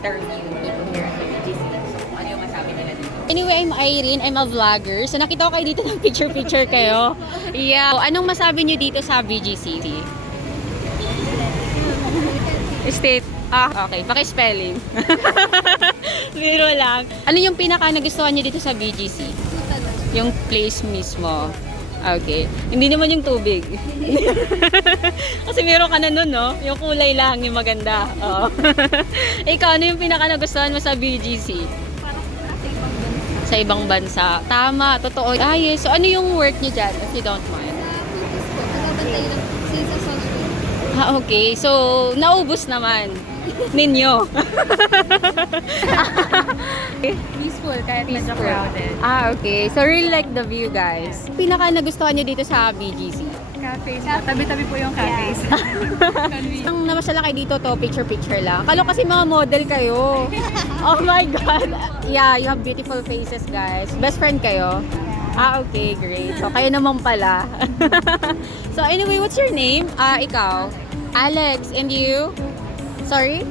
interview people here at the BGC. So, ano yung masabi nila dito? Anyway, I'm Irene. I'm a vlogger. So, nakita ko kayo dito ng picture-picture kayo. Yeah. So, anong masabi niyo dito sa BGC? State. Okay. Paki-spelling. Biro lang. Ano yung pinaka nagustuhan niyo dito sa BGC? Yung place mismo. Okay. Hindi naman yung tubig. Kasi meron ka na nun, no? Yung kulay lang, yung maganda. Oo. Ikaw, ano yung pinaka nagustuhan mo sa BGC? Sa ibang bansa. Tama, totoo. Yes. So, ano yung work niyo dyan, if you don't mind? Okay. So, naubos naman ninyo. Peaceful, kahit medyo crowded. Okay. So, really like the view, guys. Pinaka nagustuhan nyo dito sa BGC? Cafes. Tabi-tabi po yung cafes. Ang namasyala kayo dito to, picture-picture lang. Kalo kasi mga model kayo. Oh my God. Yeah, you have beautiful faces, guys. Best friend kayo? Okay, great. So, kayo naman pala. So, anyway, what's your name? Ikaw? Alex. And you? Sorry?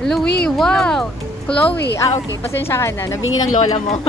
Louie. Wow. Chloe. Okay. Pasensya ka na. Nabingi ng lola mo.